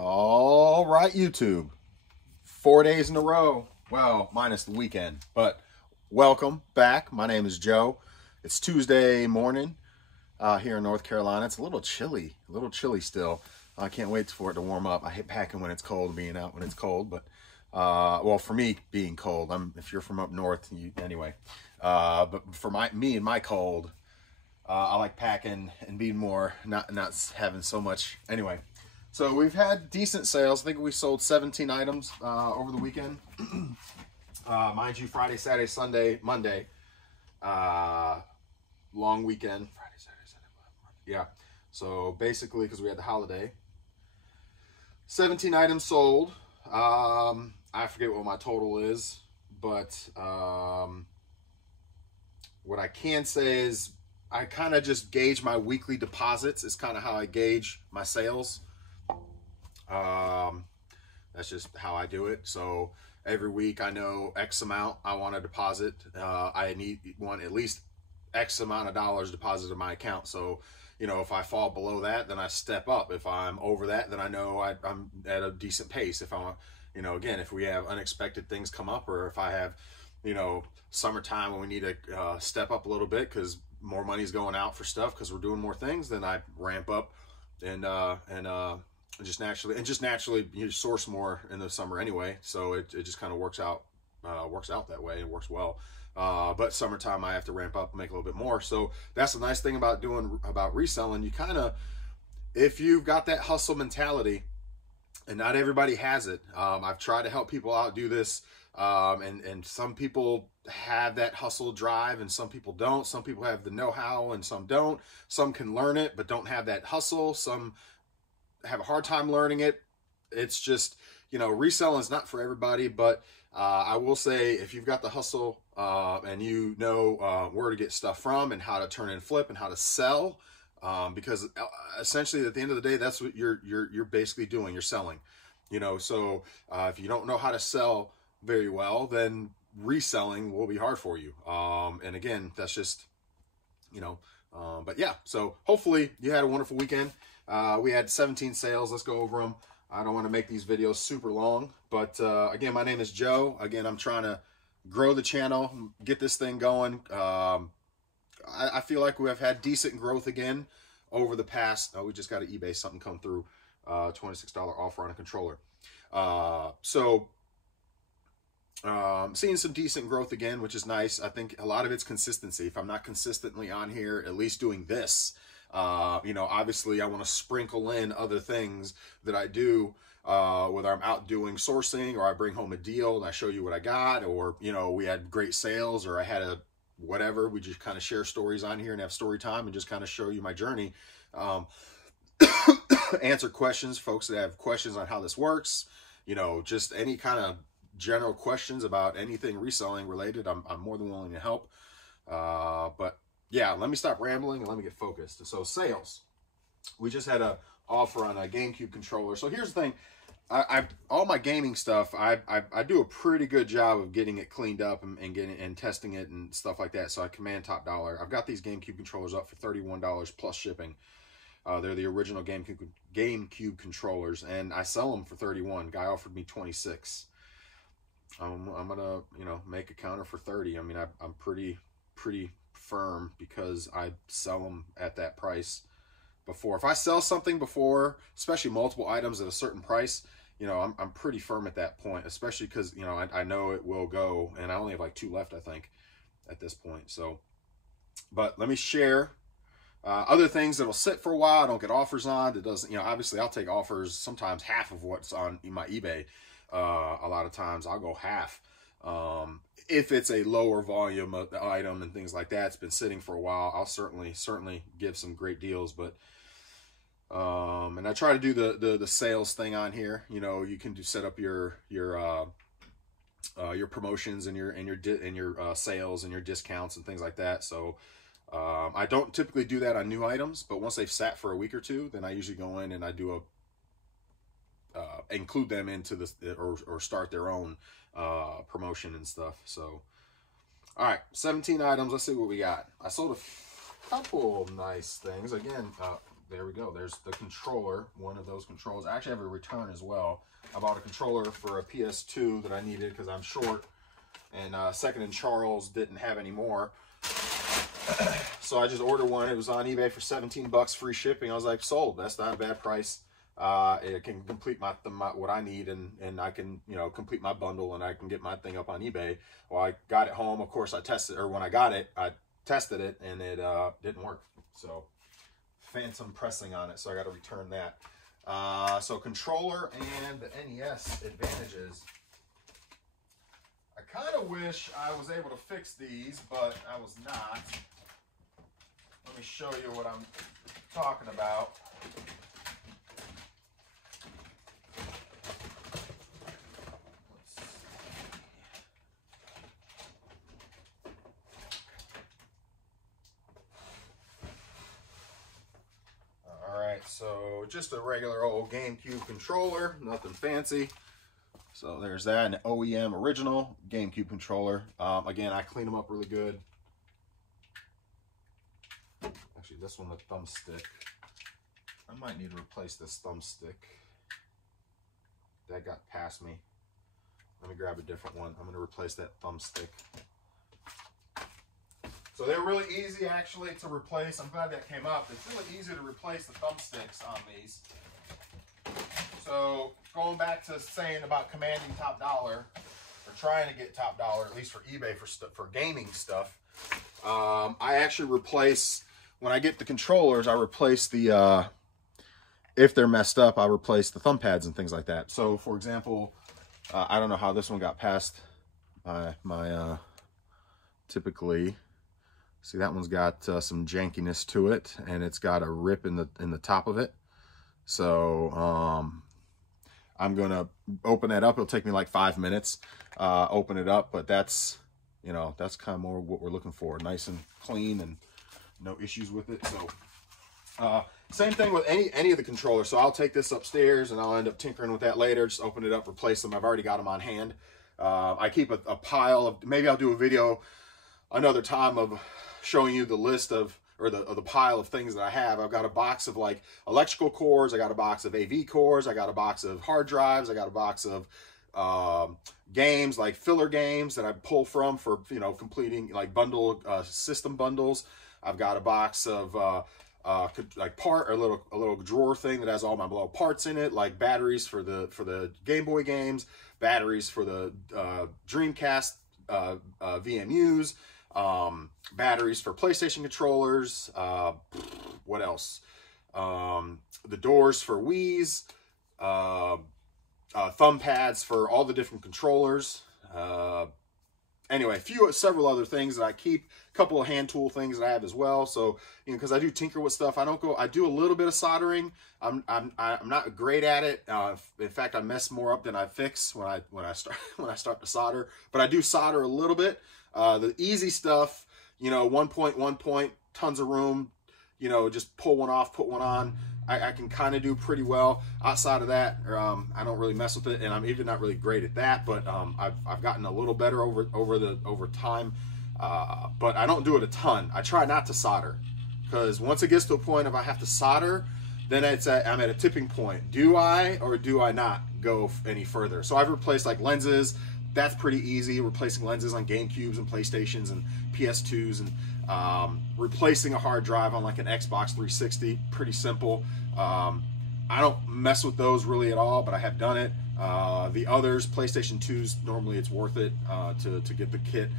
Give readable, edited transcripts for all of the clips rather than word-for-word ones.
All right, YouTube. 4 days in a row. Well, minus the weekend, but welcome back. My name is Joe. It's Tuesday morning here in North Carolina. It's a little chilly still. I can't wait for it to warm up. I hate packing when it's cold, being out when it's cold, but well, for me being cold. If you're from up north, anyway. But for me and my cold, I like packing and being more, not having so much. Anyway, so we've had decent sales. I think we sold 17 items over the weekend. Mind you, Friday, Saturday, Sunday, Monday, long weekend. Friday, Saturday, Sunday, Monday. Yeah. So basically, because we had the holiday, 17 items sold. I forget what my total is, but what I can say is I kind of just gauge my weekly deposits. It's kind of how I gauge my sales. That's just how I do it. So every week I know X amount I want to deposit. I want at least X amount of dollars deposited in my account. So, you know, if I fall below that, then I step up. If I'm over that, then I know I'm at a decent pace. If I want, you know, again, if we have unexpected things come up, or if I have, you know, summertime when we need to step up a little bit because more money's going out for stuff because we're doing more things, then I ramp up and just naturally you source more in the summer anyway. So it just kind of works out that way. It works well. But summertime I have to ramp up and make a little bit more. So that's the nice thing about reselling. You kind of, if you've got that hustle mentality, and not everybody has it. I've tried to help people out do this. And some people have that hustle drive and some people don't. Some people have the know-how and some don't. Some can learn it but don't have that hustle. Some have a hard time learning it. It's just, you know, reselling is not for everybody, but I will say if you've got the hustle and you know where to get stuff from and how to turn and flip and how to sell, because essentially at the end of the day, that's what you're basically doing. You're selling, you know. So if you don't know how to sell very well, then reselling will be hard for you. And again, that's just, you know, but yeah, so hopefully you had a wonderful weekend. We had 17 sales. Let's go over them. I don't want to make these videos super long, but again, my name is Joe. Again, I'm trying to grow the channel, get this thing going. I feel like we have had decent growth again over the past, we just got an eBay something come through, $26 offer on a controller. Seeing some decent growth again, which is nice. I think a lot of it's consistency. If I'm not consistently on here, at least doing this, you know, obviously I want to sprinkle in other things that I do, whether I'm out doing sourcing or I bring home a deal and I show you what I got, or, you know, we had great sales or I had a whatever. We just kind of share stories on here and have story time and just kind of show you my journey. Answer questions, folks that have questions on how this works, you know, just any kind of general questions about anything reselling related, I'm more than willing to help. But yeah, let me stop rambling and let me get focused. So sales, we just had a offer on a GameCube controller. So here's the thing, all my gaming stuff, I do a pretty good job of getting it cleaned up and getting and testing it and stuff like that. So I command top dollar. I've got these GameCube controllers up for $31 plus shipping. They're the original GameCube controllers, and I sell them for $31. Guy offered me $26. I'm gonna, you know, make a counter for 30. I mean, I'm pretty firm because I sell them at that price before. If I sell something before, especially multiple items at a certain price, you know, I'm pretty firm at that point, especially because, you know, I know it will go, and I only have like 2 left, I think, at this point. So, but let me share other things that'll sit for a while. I don't get offers on. It doesn't, you know, obviously I'll take offers sometimes half of what's on my eBay. A lot of times I'll go half. If it's a lower volume of the item and things like that, it's been sitting for a while, I'll certainly give some great deals. But and I try to do the sales thing on here. You know, you can set up your promotions and your sales and your discounts and things like that. So I don't typically do that on new items, but once they've sat for a week or two, then I usually go in and I do include them into this or start their own promotion and stuff. So all right, 17 items. Let's see what we got. I sold a couple nice things. Again, there we go. There's the controller, one of those controllers. I actually have a return as well. I bought a controller for a PS2 that I needed because I'm short, and Second and Charles didn't have any more. So I just ordered one. It was on eBay for 17 bucks, free shipping. I was like, sold. That's not a bad price. It can complete what I need, and I can, you know, complete my bundle, and I can get my thing up on eBay. Well, I got it home. Of course, I tested, or when I got it, I tested it, and it didn't work. So phantom pressing on it, so I got to return that. So controller and the NES advantages. I kind of wish I was able to fix these, but I was not. Let me show you what I'm talking about. So just a regular old GameCube controller, nothing fancy. So there's that, an OEM original GameCube controller. Again, I clean them up really good. Actually, this one, the thumbstick. I might need to replace this thumbstick. That got past me. Let me grab a different one. I'm going to replace that thumbstick. So they're really easy, actually, to replace. I'm glad that came up. It's really easy to replace the thumbsticks on these. So going back to saying about commanding top dollar, or trying to get top dollar, at least for eBay for gaming stuff, I actually replace, when I get the controllers, I replace the, if they're messed up, I replace the thumb pads and things like that. So, for example, I don't know how this one got past my typically. See, that one's got some jankiness to it, and it's got a rip in the top of it. So I'm gonna open that up. It'll take me like 5 minutes. Open it up, but that's, you know, that's kind of more what we're looking for. Nice and clean and no issues with it. So same thing with any of the controllers. So I'll take this upstairs and I'll end up tinkering with that later. Just open it up, replace them. I've already got them on hand. I keep a pile of, maybe I'll do a video another time of showing you the list of, or the pile of things that I have. I've got a box of like electrical cores. I got a box of AV cores. I got a box of hard drives. I got a box of games, like filler games that I pull from for, you know, completing like bundle system bundles. I've got a box of like a little drawer thing that has all my little parts in it, like batteries for the Game Boy games, batteries for the Dreamcast VMUs, batteries for PlayStation controllers, what else? The doors for Wii's, thumb pads for all the different controllers. Anyway, several other things that I keep, a couple of hand tool things that I have as well. So, you know, because I do tinker with stuff, I do a little bit of soldering. I'm not great at it. In fact, I mess more up than I fix when I start to solder. But I do solder a little bit. The easy stuff, you know, 1 point, tons of room, you know, just pull one off, put one on. I can kind of do pretty well. Outside of that, I don't really mess with it, and I'm even not really great at that. But I've gotten a little better over time. But I don't do it a ton. I try not to solder, because once it gets to a point of I have to solder, then I'm at a tipping point. Do I or do I not go any further? So I've replaced like lenses. That's pretty easy, replacing lenses on GameCubes and PlayStations and PS2s, and replacing a hard drive on like an Xbox 360, pretty simple. I don't mess with those really at all, but I have done it. The others, PlayStation 2s, normally it's worth it to get the kit.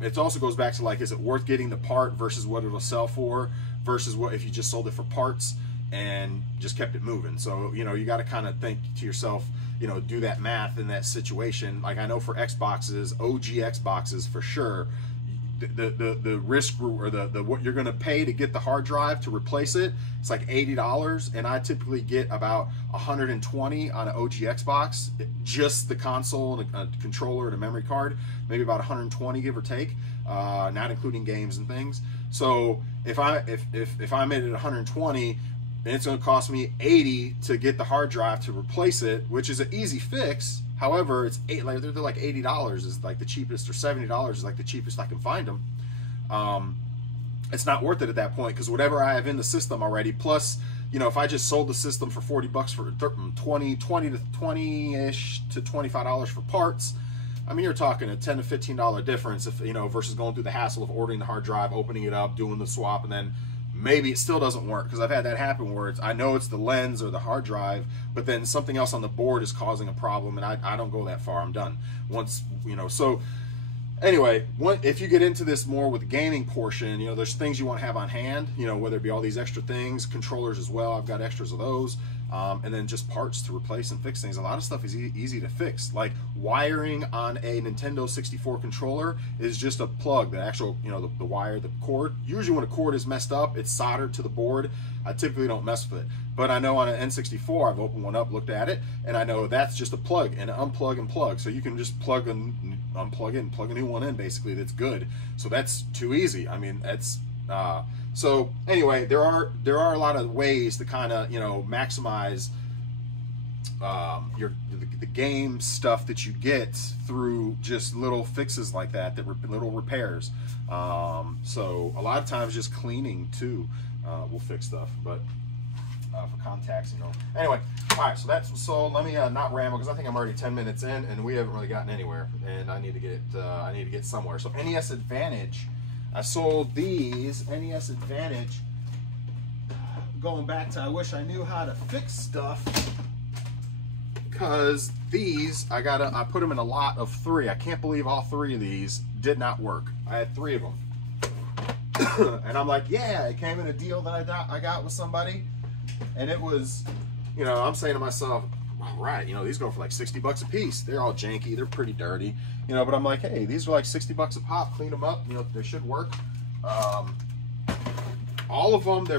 It also goes back to like, is it worth getting the part versus what it'll sell for, versus what if you just sold it for parts and just kept it moving. So, you know, you got to kind of think to yourself, you know, do that math in that situation. Like I know for Xboxes, OG Xboxes for sure, the risk or the what you're going to pay to get the hard drive to replace it, it's like $80, and I typically get about 120 on an OG Xbox, just the console and a controller and a memory card, maybe about 120 give or take, not including games and things. So if I'm at 120, and it's going to cost me $80 to get the hard drive to replace it, which is an easy fix. However, it's they're like $80 is like the cheapest, or $70 is like the cheapest I can find them. It's not worth it at that point, because whatever I have in the system already, plus you know, if I just sold the system for 40 bucks for 20 to 20-ish to $25 for parts, I mean, you're talking a $10 to $15 difference, if, you know, versus going through the hassle of ordering the hard drive, opening it up, doing the swap, and then maybe it still doesn't work. Because I've had that happen where I know it's the lens or the hard drive, but then something else on the board is causing a problem, and I don't go that far. I'm done. Once, you know, so anyway, if you get into this more with the gaming portion, you know, there's things you want to have on hand, you know, whether it be all these extra things, controllers as well. I've got extras of those. And then just parts to replace and fix things. A lot of stuff is easy to fix. Like wiring on a Nintendo 64 controller is just a plug. The actual, you know, the wire, the cord. Usually when a cord is messed up, it's soldered to the board. I typically don't mess with it. But I know on an N64, I've opened one up, looked at it, and I know that's just a plug and unplug and plug. So you can just plug and unplug it and plug a new one in, basically, that's good. So that's too easy. I mean, that's... So anyway, there are a lot of ways to kind of, you know, maximize the game stuff that you get through just little fixes like that, little repairs. So a lot of times just cleaning too will fix stuff, but for contacts, you know. Anyway, all right. So let me not ramble, because I think I'm already 10 minutes in and we haven't really gotten anywhere, and I need to get somewhere. So NES Advantage. I sold these NES Advantage, going back to I wish I knew how to fix stuff, because these I put them in a lot of 3. I can't believe all 3 of these did not work. I had 3 of them. And I'm like, yeah, it came in a deal that I got with somebody, and it was, you know, I'm saying to myself, all right, you know, these go for like 60 bucks a piece. They're all janky, they're pretty dirty, you know, but I'm like, hey, these are like 60 bucks a pop. Clean them up, you know, they should work. All of them, 2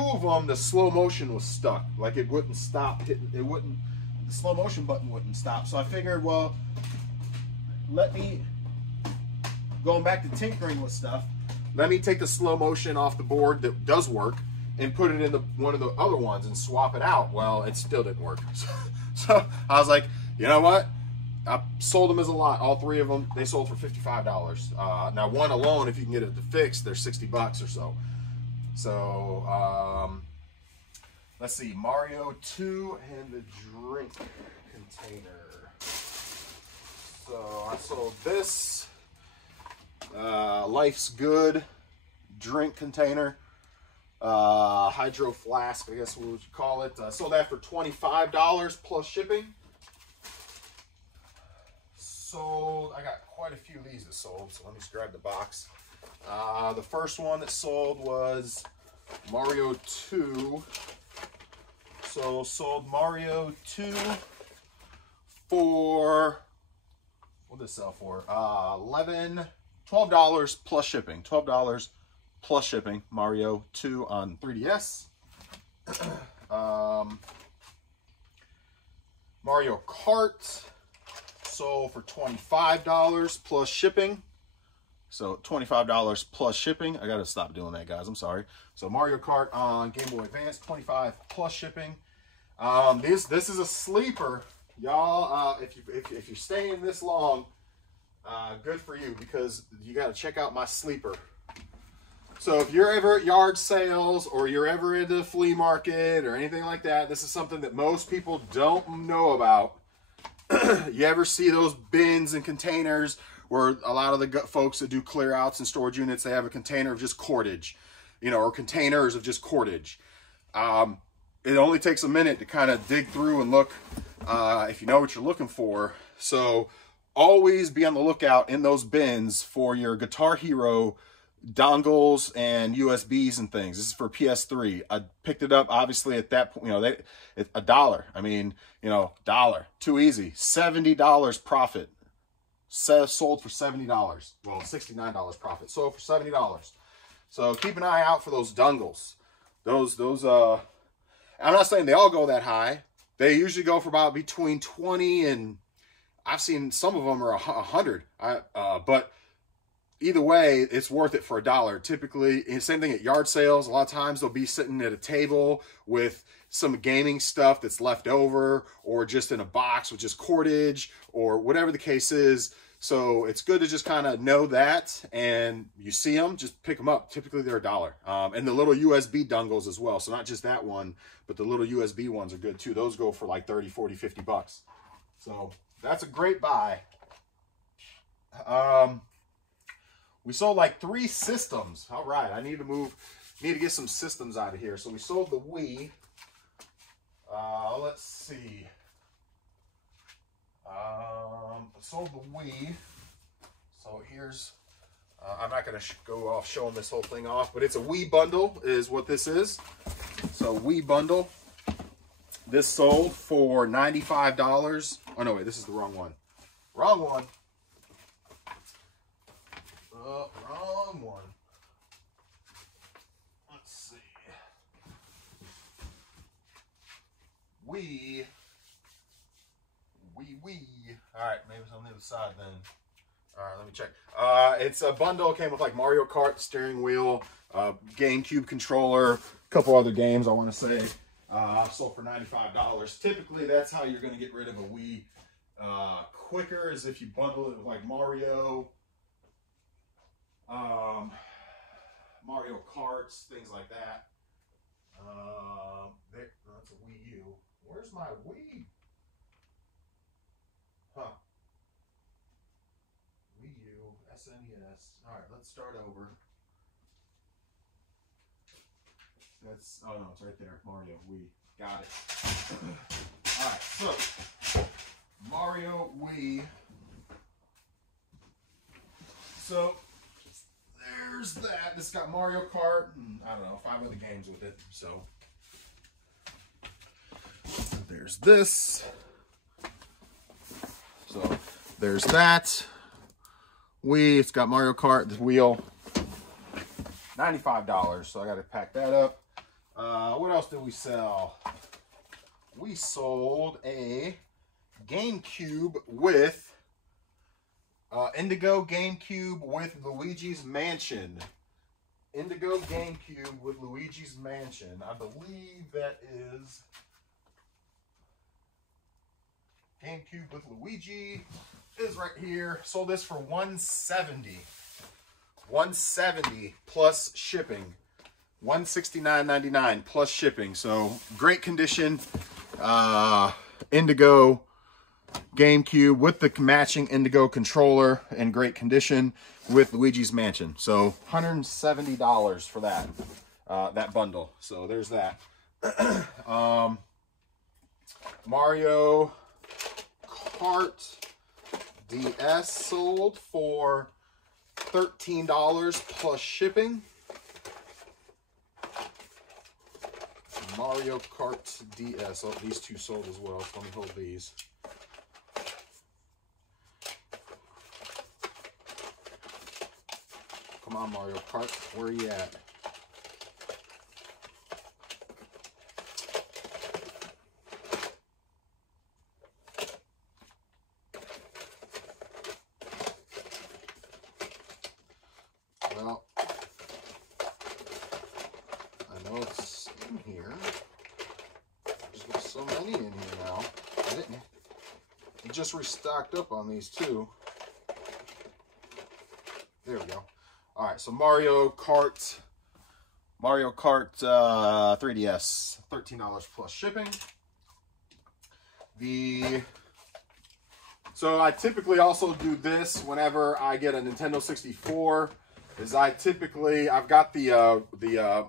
of them, the slow motion was stuck. Like it wouldn't stop hitting, the slow motion button wouldn't stop. So I figured, well, going back to tinkering with stuff, let me take the slow motion off the board that does work and put it in one of the other ones and swap it out. Well, it still didn't work. So I was like, you know what? I sold them as a lot. All 3 of them, they sold for $55. Now one alone, if you can get it to fix, they're 60 bucks or so. So let's see, Mario 2 and the drink container. So I sold this Life's Good drink container. Hydro flask, I guess what would you call it. Sold that for $25 plus shipping. Sold, I got quite a few of these that sold, so let me just grab the box. The first one that sold was Mario 2. So sold Mario 2 for, what did it sell for? $12 plus shipping. $12 plus shipping. Mario 2 on 3DS. Mario Kart sold for $25 plus shipping. So $25 plus shipping. I gotta stop doing that, guys. I'm sorry. So Mario Kart on Game Boy Advance, $25 plus shipping. This is a sleeper, y'all. If you're staying this long, good for you, because you got to check out my sleeper. So if you're ever at yard sales or you're ever in the flea market or anything like that, this is something that most people don't know about. You ever see those bins and containers where a lot of the folks that do clear outs and storage units, they have a container of just cordage, you know, or containers of just cordage. It only takes a minute to kind of dig through and look if you know what you're looking for. So always be on the lookout in those bins for your Guitar Hero dongles and USBs and things. This is for PS3. I picked it up obviously at that point, you know, it's $1. I mean, you know, $1. Too easy. $70 profit. Sold for $70. Well, $69 profit. Sold for $70. So keep an eye out for those dongles. Those I'm not saying they all go that high. They usually go for about between 20 and I've seen some of them are 100. But either way, it's worth it for $1. Typically, same thing at yard sales. A lot of times they'll be sitting at a table with some gaming stuff that's left over, or just in a box with just cordage, or whatever the case is. So it's good to just kind of know that, and you see them, just pick them up. Typically they're $1. And the little USB dongles as well. So not just that one, but the little USB ones are good too. Those go for like 30, 40, 50 bucks. So that's a great buy. We sold like 3 systems. All right, I need to get some systems out of here. So we sold the Wii. Let's see. Sold the Wii. So here's, I'm not going to go off showing this whole thing off, but it's a Wii bundle is what this is. So Wii bundle. This sold for $95. Oh, no, wait, this is the wrong one. Wrong one. Wrong one. Let's see. Wii. All right, maybe it's on the other side then. All right, let me check. It's a bundle. It came with like Mario Kart, steering wheel, GameCube controller, a couple other games I want to say. Sold for $95. Typically, that's how you're going to get rid of a Wii quicker, is if you bundle it with like Mario Karts, things like that. That's a Wii U. Where's my Wii? Huh. Wii U, SNES. All right, let's start over. That's, oh no, it's right there. Mario, Wii. Got it. All right, so Mario, Wii. So there's that. This got Mario Kart and I don't know, 5 other games with it. So there's this. So there's that. Wii, it's got Mario Kart, the wheel. $95, so I got to pack that up. What else did we sell? We sold a GameCube with Indigo GameCube with Luigi's Mansion. Indigo GameCube with Luigi's Mansion. I believe that is GameCube with Luigi. Is right here. Sold this for $170. $170 plus shipping. $169.99 plus shipping. So great condition. Indigo GameCube with the matching Indigo controller in great condition with Luigi's Mansion. So $170 for that that bundle. So there's that. Mario Kart DS sold for $13 plus shipping. Mario Kart DS. Oh, these 2 sold as well. So let me hold these. Come on, Mario Kart. Where are you at? Well, I know it's in here. There's so many in here now. I didn't. You just restocked up on these too. There we go. All right, so Mario Kart 3DS, $13 plus shipping. So I typically also do this whenever I get a Nintendo 64. I've got the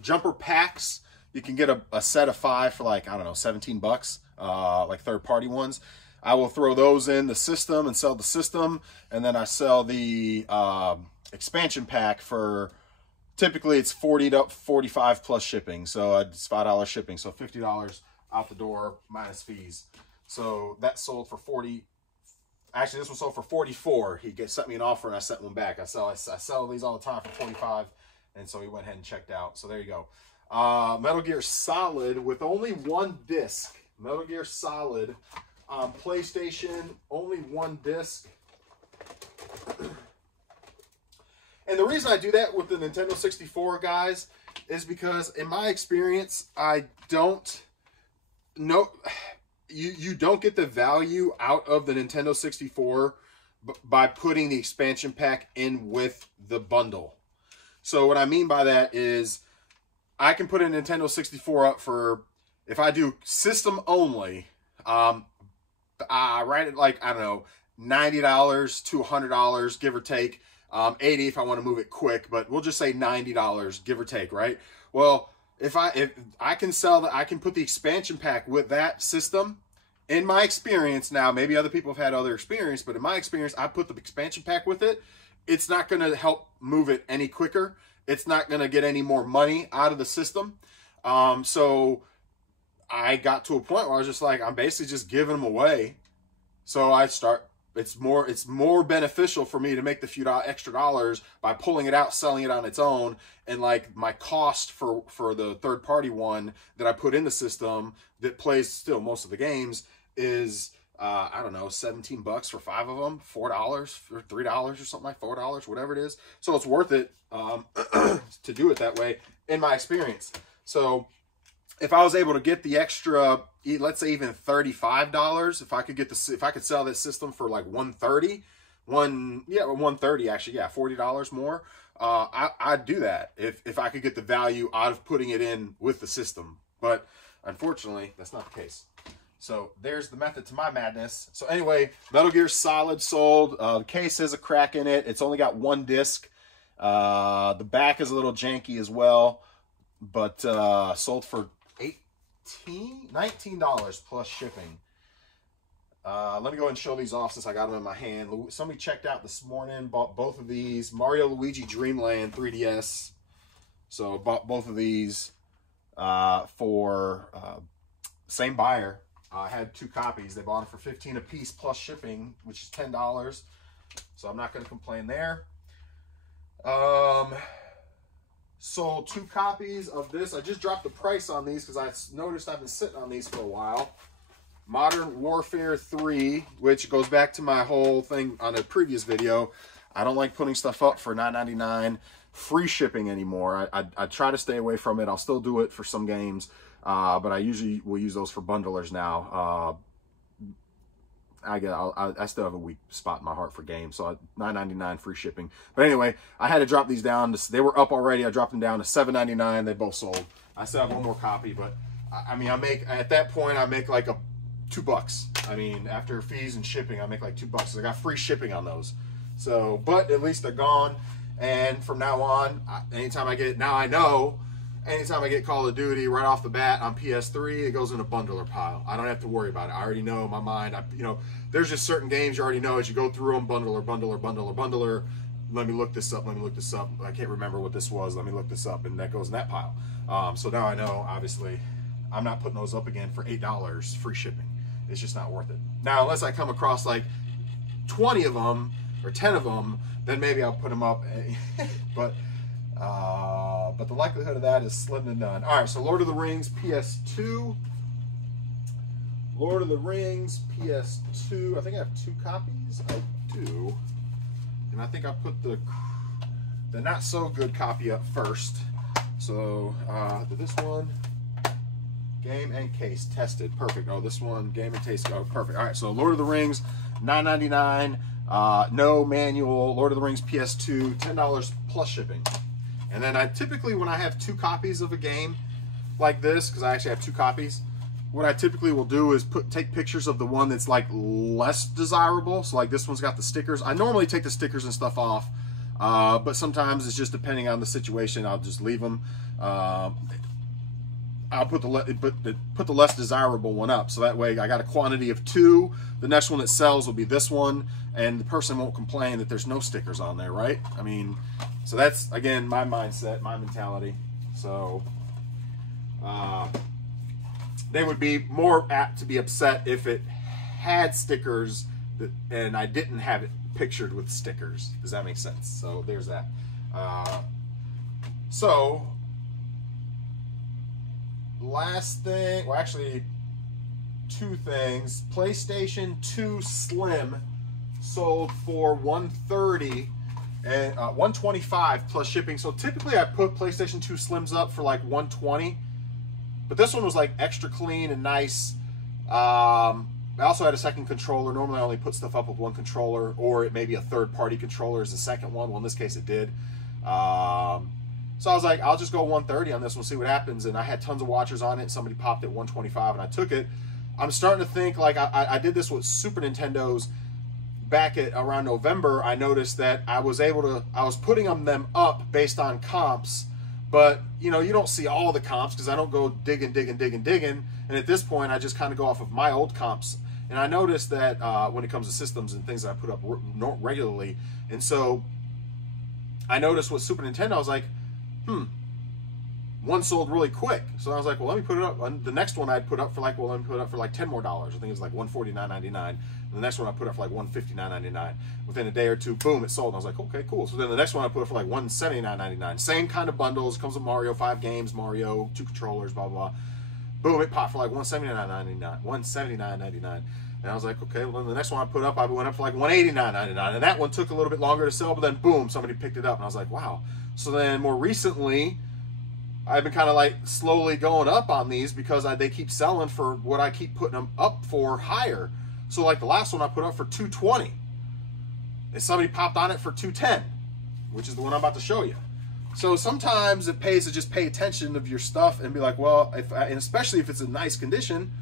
jumper packs. You can get a set of 5 for like, I don't know, 17 bucks, like third-party ones. I will throw those in the system and sell the system, and then I sell the expansion pack for, typically it's 40 to 45 plus shipping. So it's $5 shipping, so $50 out the door minus fees. So that sold for 40. Actually, this one sold for 44. He sent me an offer and I sent one back. I sell these all the time for 45, and so he went ahead and checked out. So there you go. Metal Gear Solid with only 1 disc. Metal Gear Solid on PlayStation, only 1 disc. And the reason I do that with the Nintendo 64, guys, is because in my experience, I don't know. You don't get the value out of the Nintendo 64 by putting the expansion pack in with the bundle. So what I mean by that is I can put a Nintendo 64 up for, if I do system only, right at like, I don't know, $90 to $100, give or take. 80 if I want to move it quick, but we'll just say $90, give or take, right? Well, if I can sell that, I can put the expansion pack with that system. In my experience, now maybe other people have had other experience, but in my experience, I put the expansion pack with it. It's not going to help move it any quicker. It's not going to get any more money out of the system. So I got to a point where I was just like, I'm basically just giving them away. So it's more beneficial for me to make the few extra dollars by pulling it out, selling it on its own, and like my cost for the third party one that I put in the system that plays still most of the games is I don't know, 17 bucks for 5 of them, $4 or $3 or something, like $4, whatever it is. So it's worth it to do it that way in my experience. So if I was able to get the extra, let's say even $35, if I could sell this system for like $130 actually, yeah, $40 more, I'd do that if I could get the value out of putting it in with the system. But unfortunately, that's not the case. So there's the method to my madness. So anyway, Metal Gear Solid sold. The case has a crack in it. It's only got 1 disc. The back is a little janky as well, but sold for $19 plus shipping. Let me go ahead and show these off since I got them in my hand. Somebody checked out this morning, bought both of these. Mario Luigi Dreamland 3DS. So bought both of these for same buyer. I had 2 copies. They bought them for $15 a piece plus shipping, which is $10. So I'm not going to complain there. Sold 2 copies of this. I just dropped the price on these because I noticed I've been sitting on these for a while. Modern Warfare 3, which goes back to my whole thing on a previous video. I don't like putting stuff up for $9.99 free shipping anymore. I try to stay away from it. I'll still do it for some games, but I usually will use those for bundlers now. I still have a weak spot in my heart for games, so $9.99 free shipping. But anyway, I had to drop these down. They were up already. I dropped them down to $7.99. They both sold. I still have 1 more copy, but I mean, at that point I make like $2. I mean, after fees and shipping, I make like $2. I got free shipping on those. So, but at least they're gone. And from now on, anytime I get Call of Duty right off the bat on PS3, it goes in a bundler pile. I don't have to worry about it. I already know in my mind. There's just certain games you already know as you go through them. Bundler. Let me look this up. I can't remember what this was. Let me look this up, and that goes in that pile. So now I know. Obviously, I'm not putting those up again for $8 free shipping. It's just not worth it. Now, unless I come across like 20 of them or 10 of them, then maybe I'll put them up. But the likelihood of that is slim to none. All right, so Lord of the Rings PS2. Lord of the Rings PS2. I think I have 2 copies. I do. And I think I put the not so good copy up first. So this one, game and case tested. Perfect. Oh, this one, game and taste. Oh, perfect. All right, so Lord of the Rings, $9.99. No manual. Lord of the Rings PS2, $10 plus shipping. And then I typically, when I have 2 copies of a game like this, because I actually have 2 copies, what I typically will do is take pictures of the one that's like less desirable. So like this one's got the stickers. I normally take the stickers and stuff off, but sometimes it's just depending on the situation. I'll just leave them. I'll put the less desirable one up, so that way I got a quantity of 2. The next one that sells will be this one, and the person won't complain that there's no stickers on there, right? I mean, so that's again my mindset, my mentality. So they would be more apt to be upset if it had stickers and I didn't have it pictured with stickers. Does that make sense? So there's that. So last thing, well, actually 2 things. PlayStation 2 Slim sold for $130 and $125 plus shipping. So typically I put PlayStation 2 Slims up for like $120, but this one was like extra clean and nice. I also had a second controller. Normally I only put stuff up with one controller, or it may be a third-party controller as the second one. Well, in this case it did. So I was like, I'll just go 130 on this one, see what happens. And I had tons of watchers on it. Somebody popped at 125 and I took it. I'm starting to think, like, I did this with Super Nintendos back at around November. I noticed that I was putting them up based on comps, but you know, you don't see all the comps because I don't go digging. And at this point, I just kind of go off of my old comps. And I noticed that when it comes to systems and things that I put up regularly, and so I noticed with Super Nintendo, I was like, one sold really quick. So I was like, well, let me put it up. The next one I'd put up for like, well, let me put it up for like $10 more. I think it was like $149.99. The next one I put up for like $159.99. Within a day or two, boom, it sold. And I was like, okay, cool. So then the next one I put up for like $179.99. Same kind of bundles. Comes with Mario, 5 games, Mario, 2 controllers, blah, blah, blah. Boom, it popped for like $179.99. $179.99. And I was like, okay, well, then the next one I put up, I went up for like $189.99. And that one took a little bit longer to sell, but then boom, somebody picked it up. And I was like, wow. So then more recently, I've been kind of like slowly going up on these because they keep selling for what I keep putting them up for higher. So like the last one I put up for $220, and somebody popped on it for $210, which is the one I'm about to show you. So sometimes it pays to just pay attention of your stuff and be like, well, and especially if it's in nice condition,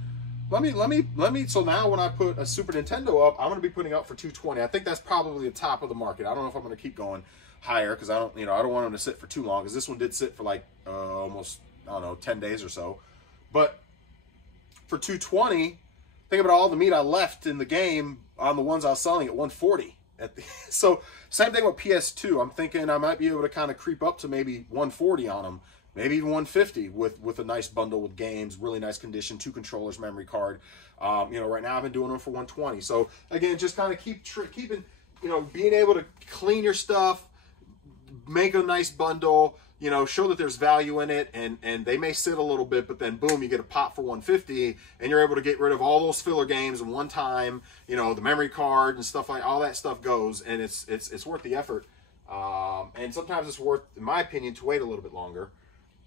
let me. So now when I put a Super Nintendo up, I'm going to be putting up for $220. I think that's probably the top of the market. I don't know if I'm going to keep going higher because I don't want them to sit for too long, because this one did sit for like almost, I don't know, 10 days or so. But for $220, think about all the meat I left in the game on the ones I was selling at $140. So same thing with PS2. I'm thinking I might be able to kind of creep up to maybe $140 on them, maybe even $150 with a nice bundle with games, really nice condition, 2 controllers, memory card. Right now I've been doing them for $120. So again, just kind of keeping, being able to clean your stuff, make a nice bundle, show that there's value in it, and they may sit a little bit, but then boom, you get a pop for $150, and you're able to get rid of all those filler games in one time. The memory card and stuff, like all that stuff goes, and it's worth the effort. And sometimes it's worth, in my opinion, to wait a little bit longer.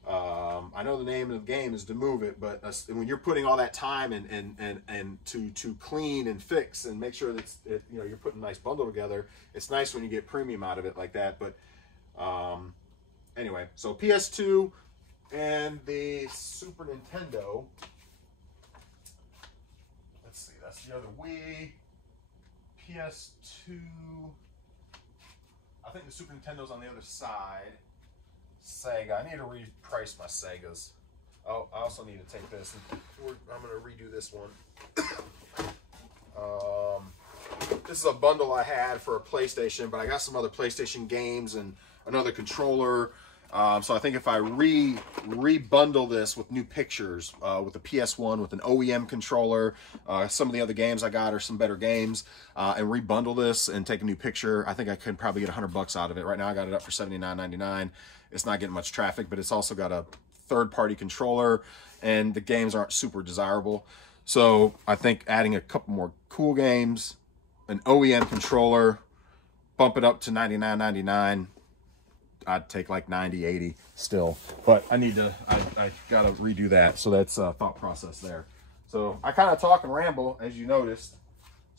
I know the name of the game is to move it, but when you're putting all that time and to clean and fix and make sure that you're putting a nice bundle together, it's nice when you get premium out of it like that. But anyway, so PS2 and the Super Nintendo. Let's see, that's the other Wii. PS2. I think the Super Nintendo's on the other side. Sega. I need to reprice my Segas. Oh, I also need to take this. I'm going to redo this one. This is a bundle I had for a PlayStation, but I got some other PlayStation games and another controller. So I think if I rebundle this with new pictures, with the PS1, with an OEM controller, some of the other games I got are some better games, and rebundle this and take a new picture, I think I could probably get $100 out of it. Right now I got it up for $79.99. It's not getting much traffic, but it's also got a third-party controller, and the games aren't super desirable. So I think adding a couple more cool games, an OEM controller, bump it up to $99.99. I'd take like 90, 80 still, but I gotta redo that. So that's a thought process there. So I kind of talk and ramble, as you noticed,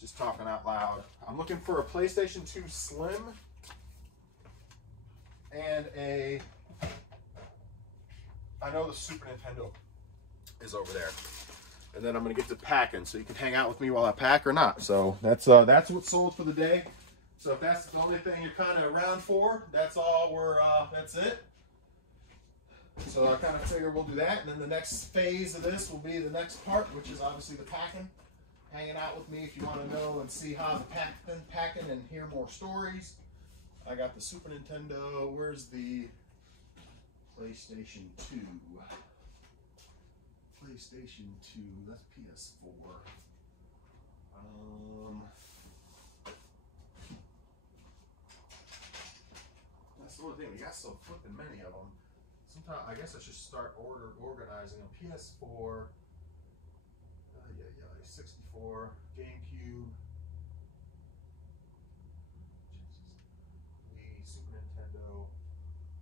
just talking out loud. I'm looking for a PlayStation 2 Slim and I know the Super Nintendo is over there. And then I'm gonna get to packing, so you can hang out with me while I pack or not. So that's what's sold for the day. So if that's the only thing you're kind of around for, that's it. So I kind of figure we'll do that. And then the next phase of this will be the next part, which is obviously the packing. Hanging out with me if you want to know and see how the packing and hear more stories. I got the Super Nintendo. Where's the PlayStation 2? PlayStation 2, that's PS4. That's the only thing. We got so flipping many of them. Sometimes I guess I should start organizing them. PS4, 64, GameCube, Wii,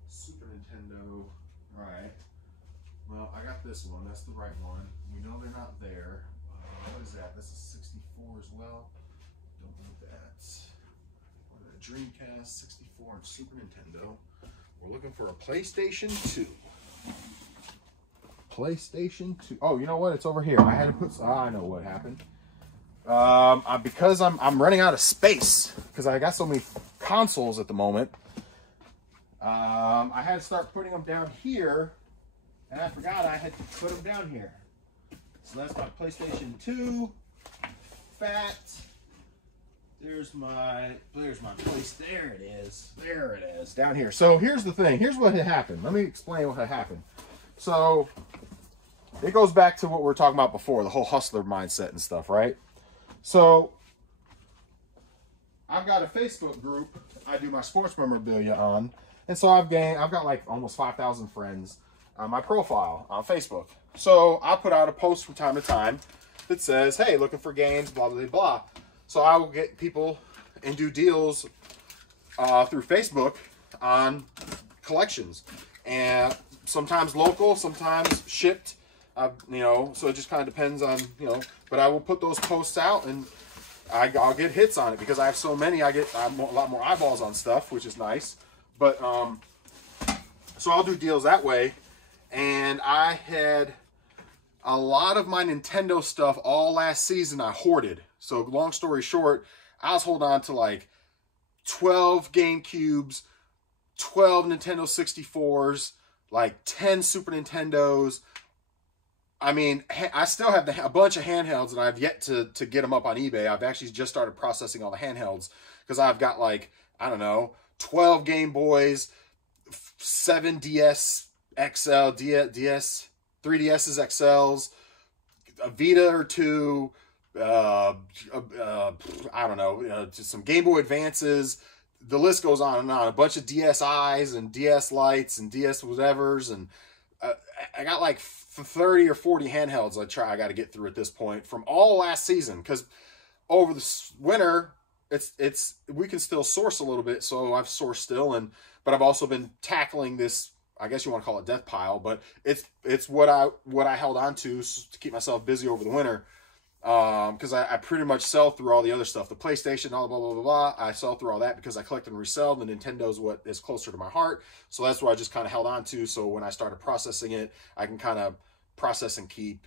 Super Nintendo. All right. Well, I got this one. That's the right one. We know they're not there. What is that? this is 64 as well. Don't want that. A Dreamcast, 64, and Super Nintendo. We're looking for a PlayStation 2. PlayStation 2. Oh, you know what? It's over here. I had to put. I know what happened. Because I'm running out of space because I got so many consoles at the moment. I had to start putting them down here, and I forgot I had to put them down here. So that's my PlayStation 2. Fat. There's my place. There it is. There it is. Down here. So here's the thing. Here's what had happened. Let me explain what had happened. So it goes back to what we were talking about before, the whole hustler mindset and stuff, right? So I've got a Facebook group I do my sports memorabilia on, and so I've got like almost 5,000 friends on my profile on Facebook. So I put out a post from time to time that says, hey, looking for games, blah, blah, blah. So I will get people and do deals through Facebook on collections, and sometimes local, sometimes shipped. You know, so it just kind of depends on, you know, but I will put those posts out, and I'll get hits on it because I have so many. I have a lot more eyeballs on stuff, which is nice. But so I'll do deals that way. And I had a lot of my Nintendo stuff all last season I hoarded. So long story short, I was holding on to like 12 GameCubes, 12 Nintendo 64s, like 10 Super Nintendos. I mean, I still have a bunch of handhelds, and I've yet to get them up on eBay. I've actually just started processing all the handhelds because I've got like, I don't know, 12 Game Boys, 7 DS XL, DS, 3DS's XLs, a Vita or two, I don't know, just some Game Boy Advances. The list goes on and on. A bunch of DSIs and DS Lites and DS whatevers, and I got like 30 or 40 handhelds I got to get through at this point from all last season, because over the winter we can still source a little bit, so I've sourced still, but I've also been tackling this, I guess you want to call it death pile, but it's what I held on to keep myself busy over the winter, because I pretty much sell through all the other stuff, the PlayStation, all blah blah blah blah. I sell through all that because I collect and resell. The Nintendo's what is closer to my heart, so that's what I just kind of held on to. So when I started processing it, I can kind of process and keep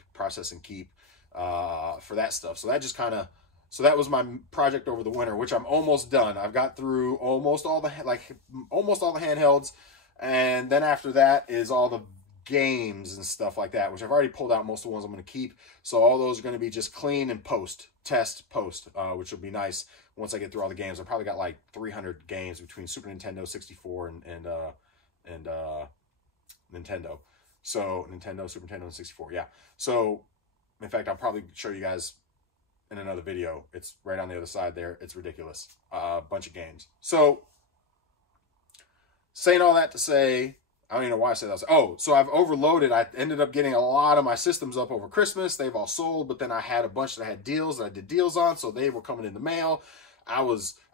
for that stuff. So that just kind of, so that was my project over the winter, which I'm almost done. I've got through almost all the handhelds, and then after that is all the games and stuff like that, which I've already pulled out most of the ones I'm going to keep. So all those are going to be just clean and test post, which will be nice once I get through all the games. I probably got like 300 games between Super Nintendo, 64, and Nintendo. So Nintendo, Super Nintendo, and 64. Yeah. So in fact, I'll probably show you guys in another video. It's right on the other side there. It's ridiculous. Bunch of games. So saying all that to say, I don't even know why I said that. Oh, so I've overloaded. I ended up getting a lot of my systems up over Christmas. They've all sold, but then I had a bunch that I had deals that I did deals on, so they were coming in the mail. I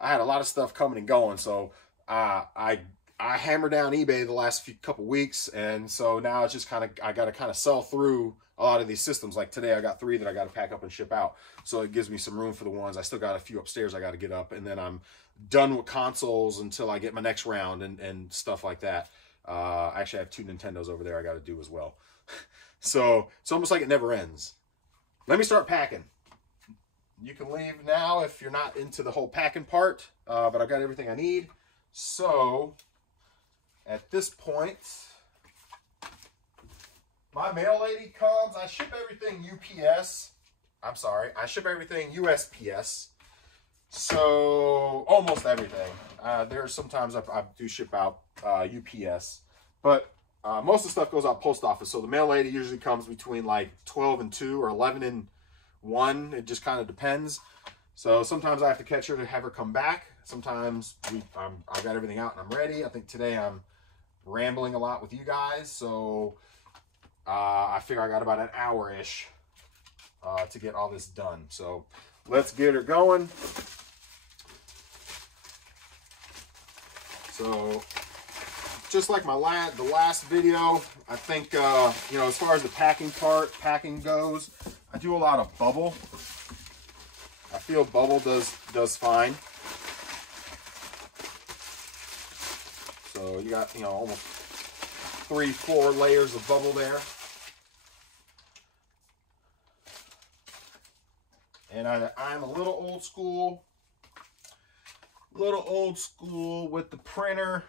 had a lot of stuff coming and going, so I hammered down eBay the last couple weeks, and so now it's just I got to kind of sell through a lot of these systems. Like today, I got 3 that I got to pack up and ship out, so it gives me some room for the ones. I still got a few upstairs I got to get up, and then I'm done with consoles until I get my next round and stuff like that. Actually, I have 2 Nintendos over there I got to do as well. So it's almost like it never ends. Let me start packing. You can leave now if you're not into the whole packing part, but I've got everything I need. So at this point, my mail lady comes. I ship everything UPS. I'm sorry, I ship everything USPS. So almost everything. There's sometimes I do ship out UPS, but most of the stuff goes out post office. So the mail lady usually comes between like 12 and 2 or 11 and 1. It just kind of depends. So sometimes I have to catch her to have her come back. Sometimes I got everything out and I'm ready. I think today I'm rambling a lot with you guys, so I figure I got about an hour-ish to get all this done. So let's get her going. So just like the last video, I think, you know, as far as the packing goes, I do a lot of bubble. feel bubble does fine. So you got, you know, almost 3-4 layers of bubble there. And I'm a little old school with the printer.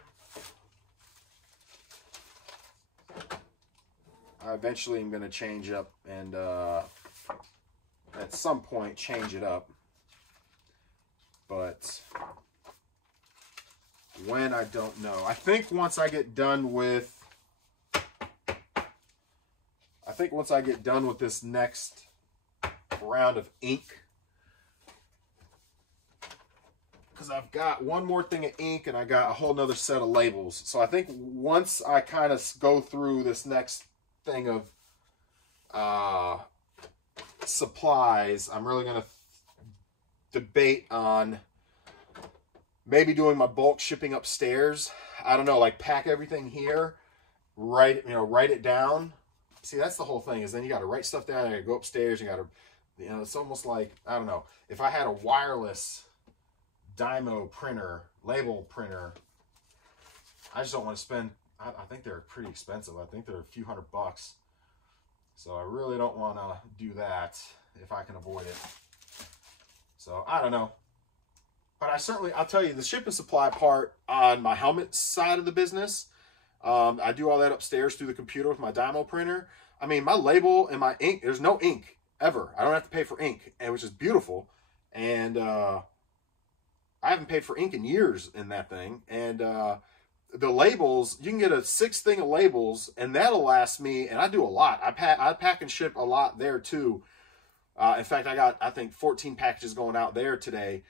I eventually am going to change up and at some point change it up. But when, I don't know. I think once I get done with this next round of ink, because I've got one more thing of ink and I got a whole nother set of labels. So I think once I kind of go through this next thing of supplies, I'm really going to debate on maybe doing my bulk shipping upstairs. I don't know, like pack everything here, write it down. See, that's the whole thing, is then you got to write stuff down, you got to go upstairs, you got to, you know, it's almost like, I don't know, if I had a wireless Dymo printer, label printer, I just don't want to spend, I think they're pretty expensive. I think they're a few $100. So I really don't want to do that if I can avoid it. So I don't know. But I'll tell you, the ship and supply part on my helmet side of the business, I do all that upstairs through the computer with my Dymo printer. I mean, my label and my ink, there's no ink ever. I don't have to pay for ink, and which is beautiful. And I haven't paid for ink in years in that thing. And the labels, you can get a 6th thing of labels, and that'll last me. And I do a lot. I pack and ship a lot there too. In fact, I got, I think, 14 packages going out there today.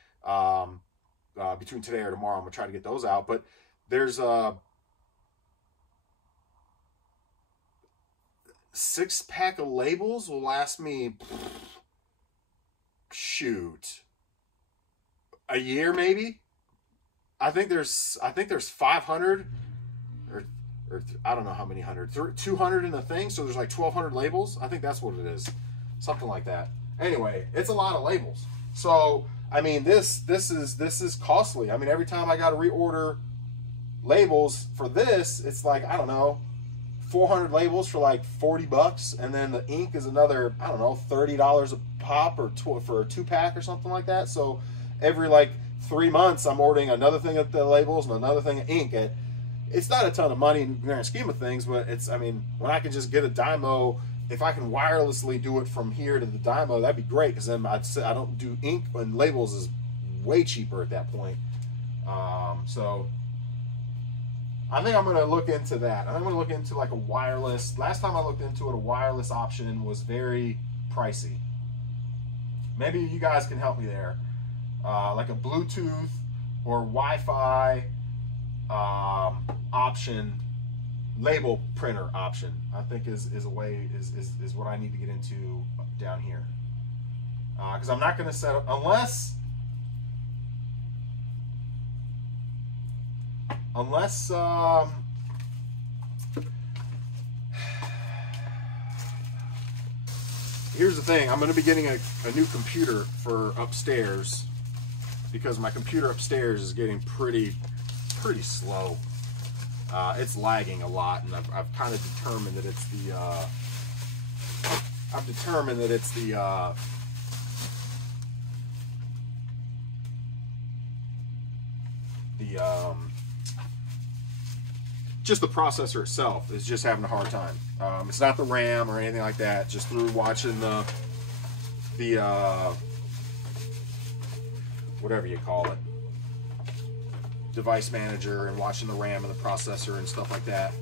Between today or tomorrow, I'm gonna try to get those out. But there's a 6-pack of labels will last me, shoot, a year maybe. I think there's 500 or I don't know how many hundred, 200 in the thing. So there's like 1,200 labels. I think that's what it is, something like that. Anyway, it's a lot of labels. So I mean, this is costly. I mean, every time I got to reorder labels for this, it's like, I don't know, 400 labels for like $40, and then the ink is another, I don't know, $30 a pop or for a 2-pack or something like that. So every like 3 months, I'm ordering another thing of the labels and another thing of ink. It's not a ton of money in the grand scheme of things, but it's, I mean, when I can just get a Dymo, if I can wirelessly do it from here to the Dymo, that'd be great, because then I don't do ink, and labels is way cheaper at that point. So I think I'm going to look into that. I'm going to look into like a wireless. Last time I looked into it, a wireless option was very pricey. Maybe you guys can help me there. Like a Bluetooth or Wi-Fi option, label printer option, I think is a way, is what I need to get into down here. Because I'm not going to set up, unless here's the thing, I'm going to be getting a new computer for upstairs, because my computer upstairs is getting pretty slow. It's lagging a lot, and I've kind of determined that it's just the processor itself is just having a hard time. It's not the RAM or anything like that. Just through watching the whatever you call it, device manager, and watching the RAM and the processor and stuff like that.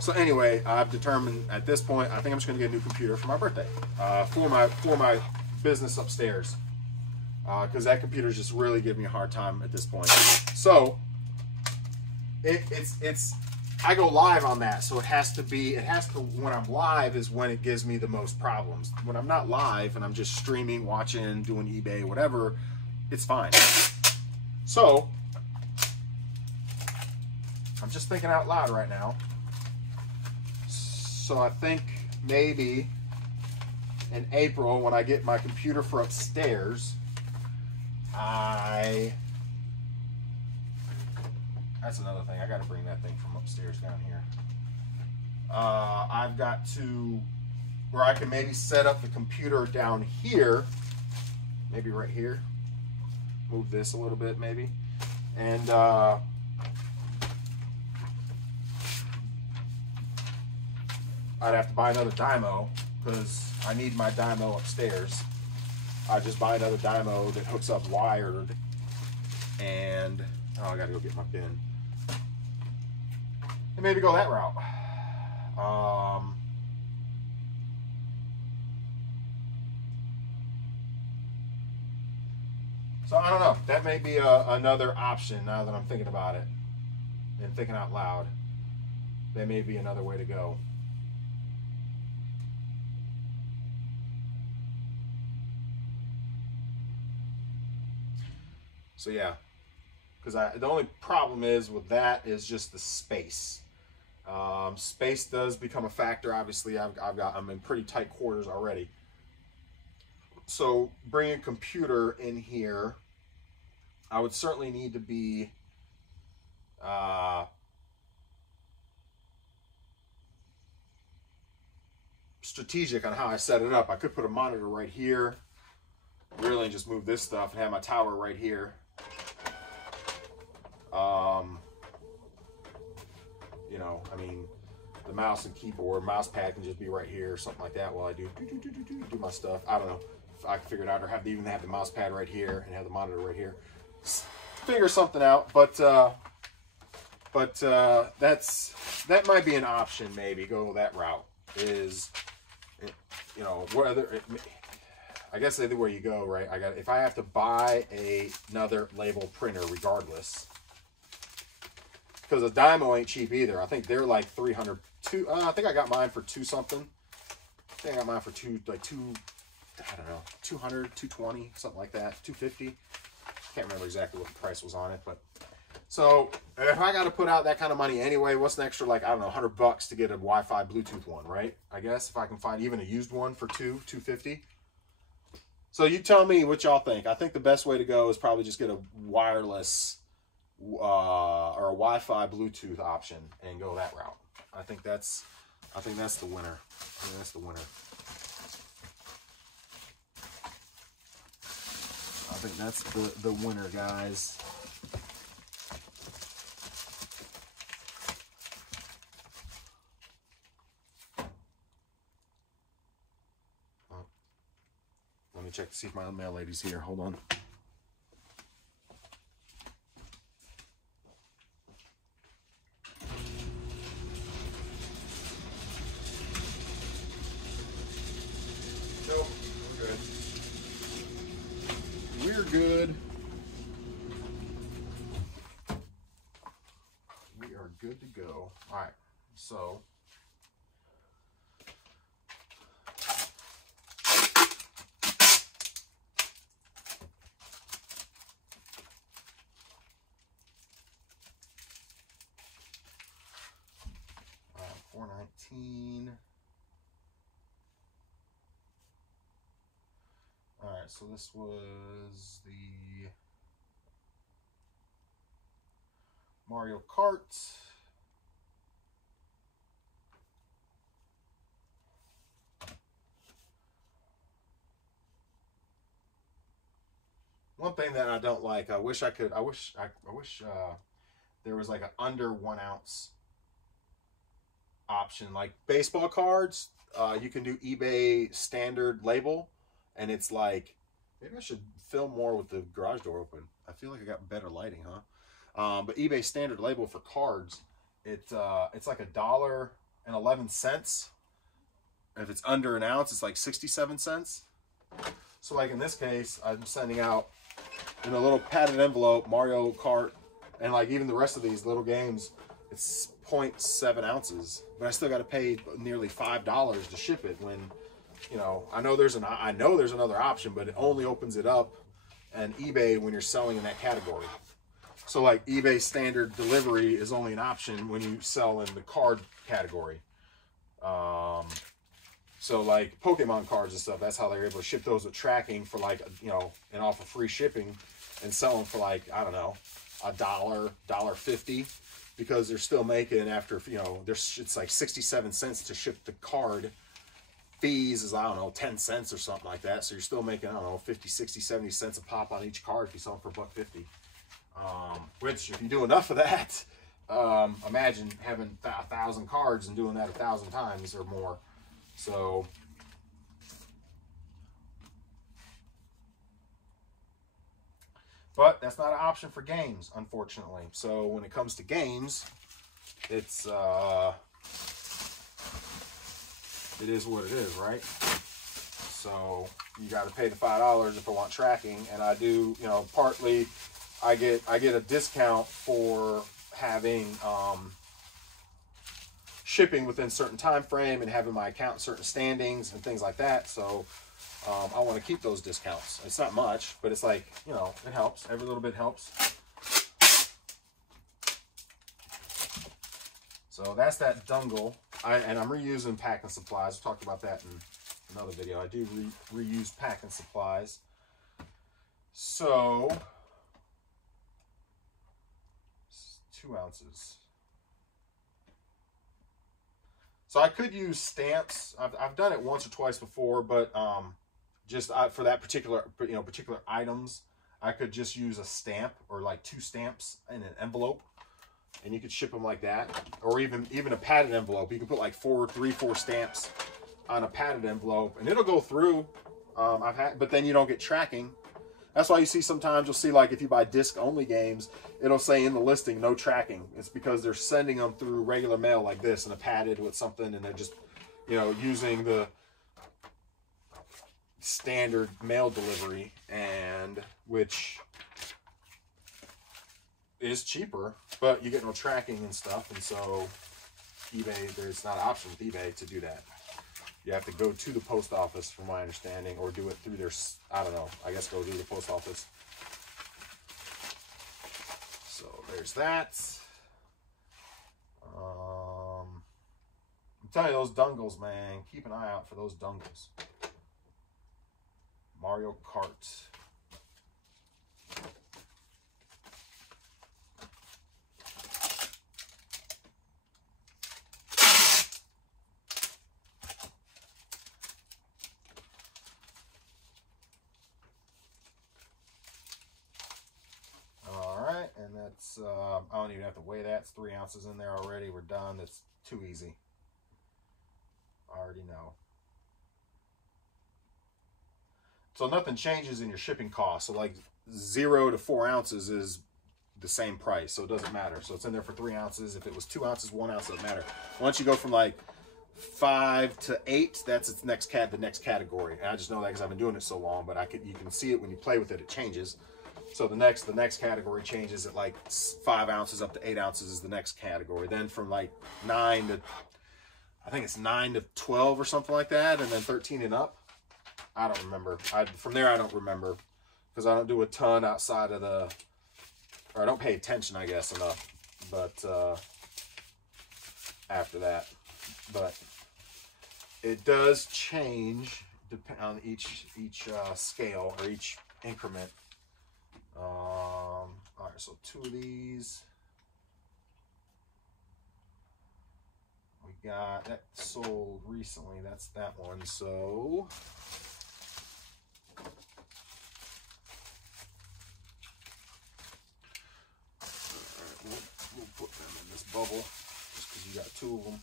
So anyway, I've determined at this point, I think I'm just going to get a new computer for my birthday, for my business upstairs, because that computer is just really giving me a hard time at this point. So it's I go live on that, so it has to when I'm live is when it gives me the most problems. When I'm not live and I'm just streaming, watching, doing eBay, whatever, it's fine. So I'm just thinking out loud right now. So I think maybe in April, when I get my computer for upstairs, That's another thing. I got to bring that thing from upstairs down here. I've got to, where I can maybe set up the computer down here, maybe right here. Move this a little bit maybe. And I'd have to buy another dyno because I need my dyno upstairs. I just buy another dyno that hooks up wired, and I gotta go get my bin. And maybe go that route. So I don't know. That may be another option now that I'm thinking about it and thinking out loud. That may be another way to go. So yeah, because the only problem is with that is just the space. Space does become a factor. Obviously, I'm in pretty tight quarters already. So bringing a computer in here, I would certainly need to be strategic on how I set it up. I could put a monitor right here, really just move this stuff and have my tower right here. You know, I mean, the mouse and keyboard, mouse pad can just be right here or something like that while I do my stuff. I don't know if I can figure it out, or even have the mouse pad right here and have the monitor right here. Figure something out, but that might be an option. Maybe go that route. Is, you know, I guess either way you go, right? If I have to buy another label printer regardless, because a Dymo ain't cheap either. I think they're like 300. I think I got mine for two something. I think I got mine for I don't know, 200, 220, something like that, 250. Can't remember exactly what the price was on it, but so if I got to put out that kind of money anyway, what's the extra, like, I don't know, $100 to get a Wi-Fi Bluetooth one, right? I guess if I can find even a used one for $250. So you tell me what y'all think. I think the best way to go is probably just get a wireless or a Wi-Fi Bluetooth option and go that route. I think that's the winner. I think that's the winner. I think that's the winner, guys. Let me check to see if my mail lady's here. Hold on. Nope, we're good. We are good to go. All right, so $419. All right, so this was the Mario Kart. One thing that I don't like, I wish there was like an under 1 ounce option. Like baseball cards, you can do eBay standard label, and it's like, maybe I should film more with the garage door open. I feel like I got better lighting, huh? But eBay standard label for cards, it's like $1.11. If it's under an ounce, it's like 67 cents. So like in this case, I'm sending out in a little padded envelope Mario Kart, and like even the rest of these little games, it's 0.7 ounces, but I still got to pay nearly $5 to ship it. When, you know, I know there's another option, but it only opens it up on eBay when you're selling in that category. So like eBay standard delivery is only an option when you sell in the card category. So like Pokemon cards and stuff, that's how they're able to ship those with tracking for like, you know, and offer free shipping and sell them for like, I don't know, $1.50, because they're still making, after, you know, it's like 67 cents to ship the card. Fees is, I don't know, 10 cents or something like that. So you're still making, I don't know, 50, 60, 70 cents a pop on each card if you sell them for $1.50. Which, if you do enough of that, imagine having 1,000 cards and doing that 1,000 times or more. So, but that's not an option for games, unfortunately. So when it comes to games, it's it is what it is, right? So you got to pay the $5 if I want tracking, and I do, you know, partly I get a discount for having shipping within a certain time frame and having my account in certain standings and things like that. So I want to keep those discounts. It's not much, but it's like, you know, it helps. Every little bit helps. So that's that dongle. And I'm reusing packing supplies. We talked about that in another video. I do reuse packing supplies. So 2 ounces. So I could use stamps. I've done it once or twice before, but just for that particular, you know, particular items, I could just use a stamp or like 2 stamps in an envelope, and you could ship them like that, or even a padded envelope. You can put like 4 stamps on a padded envelope, and it'll go through. But then you don't get tracking. That's why you see sometimes you'll see, like, if you buy disc-only games, it'll say in the listing, no tracking. It's because they're sending them through regular mail like this, and a padded with something, and they're just, you know, using the standard mail delivery, and which is cheaper, but you get no tracking and stuff, and so eBay, there's not an option with eBay to do that. You have to go to the post office, from my understanding, or do it through their, I don't know, I guess go to the post office. So there's that. I'm telling you, those dongles, man, keep an eye out for those dongles. Mario Kart. And that's, I don't even have to weigh that. It's 3 ounces in there already. We're done. That's too easy. I already know. So nothing changes in your shipping cost. So like 0 to 4 ounces is the same price. So it doesn't matter. So it's in there for 3 ounces. If it was 2 ounces, 1 ounce, doesn't matter. Once you go from like 5 to 8, that's its the next category. And I just know that because I've been doing it so long, but you can see it when you play with it, it changes. So the next category changes at like 5 ounces up to 8 ounces is the next category. Then from like 9 to, I think it's 9 to 12 or something like that, and then 13 and up. I don't remember. From there I don't remember, because I don't do a ton outside of the, or I don't pay attention, I guess, enough. But after that, but it does change depending on each scale or each increment. All right, so 2 of these. We got that sold recently. That's that one. So we'll put them in this bubble just because you got 2 of them.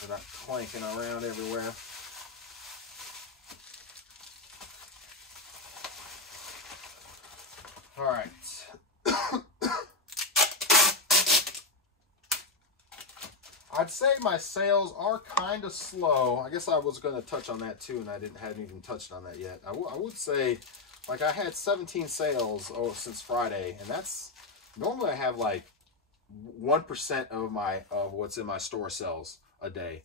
They're not clanking around everywhere. All right. I'd say my sales are kind of slow. I guess I was going to touch on that too, and I hadn't even touched on that yet. I would say, like, I had 17 sales since Friday, and that's normally I have like 1% of what's in my store sells a day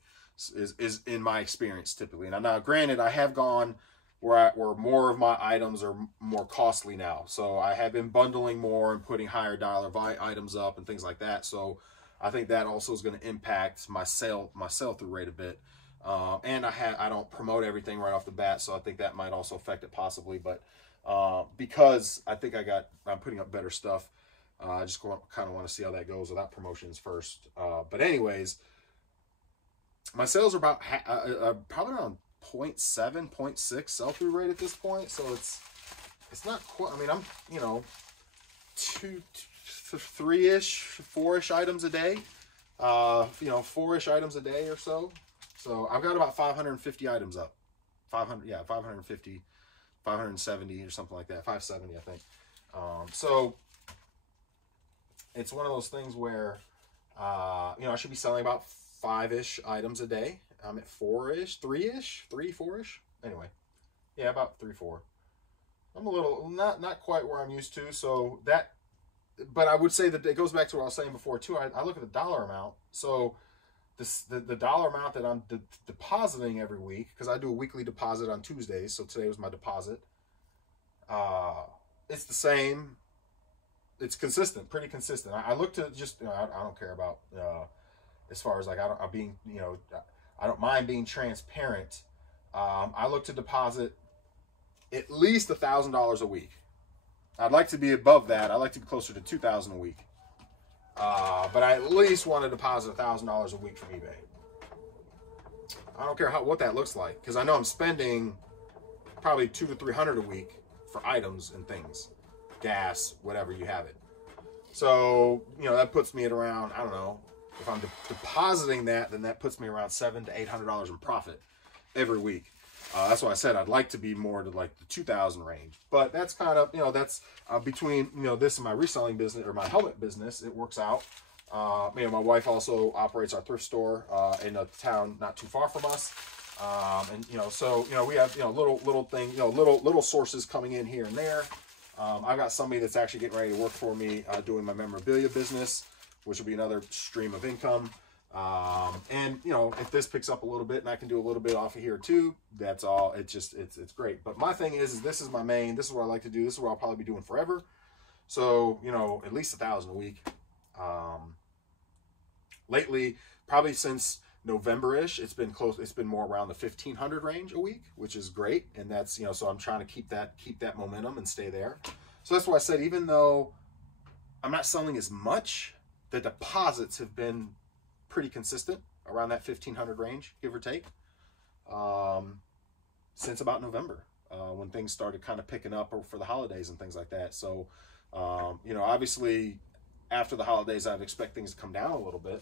is in my experience typically. Now granted, I have gone where more of my items are more costly now. So I have been bundling more and putting higher dollar items up and things like that. So I think that also is going to impact my sell-through rate a bit. And I don't promote everything right off the bat, so I think that might also affect it possibly. But because I think I'm putting up better stuff, I just kind of want to see how that goes without promotions first. But anyways, my sales are about probably around 0.7, 0.6 sell-through rate at this point. So it's not quite. I mean, I'm, you know, 3-ish, 4-ish items a day. You know, 4-ish items a day or so. So I've got about 550 items up. 550, 570 or something like that. 570, I think. So it's one of those things where, you know, I should be selling about 5-ish items a day. I'm at 4-ish, 3-ish, 3, 4-ish. Anyway, yeah, about 3, 4. I'm a little, not quite where I'm used to. So that, but I would say that it goes back to what I was saying before too. I look at the dollar amount. So the dollar amount that I'm depositing every week, because I do a weekly deposit on Tuesdays. So today was my deposit. It's the same. It's consistent, pretty consistent. I look to just, you know, I don't care about, as far as like, I don't mind being transparent. I look to deposit at least $1,000 a week. I'd like to be above that. I'd like to be closer to $2,000 a week. But I at least want to deposit $1,000 a week from eBay. I don't care what that looks like, because I know I'm spending probably $200 to $300 a week for items and things, gas, whatever you have it. So, you know, that puts me at around, I don't know, if I'm depositing that, then that puts me around $700 to $800 in profit every week. That's why I said I'd like to be more to like the 2,000 range. But that's kind of, you know, that's between, you know, this and my reselling business or my helmet business, it works out. You know, my wife also operates our thrift store in a town not too far from us. And, you know, so, you know, we have, you know, little thing, you know, little sources coming in here and there. I've got somebody that's actually getting ready to work for me doing my memorabilia business, which will be another stream of income. And you know, if this picks up a little bit and I can do a little bit off of here too, that's all. It's great. But my thing is this is my main, this is what I like to do. This is what I'll probably be doing forever. So, you know, at least 1,000 a week. Lately, probably since November-ish, it's been close. It's been more around the 1,500 range a week, which is great. And that's, you know, so I'm trying to keep that momentum and stay there. So that's why I said, even though I'm not selling as much, the deposits have been pretty consistent around that 1,500 range, give or take, since about November, when things started kind of picking up for the holidays and things like that. So, you know, obviously after the holidays, I'd expect things to come down a little bit,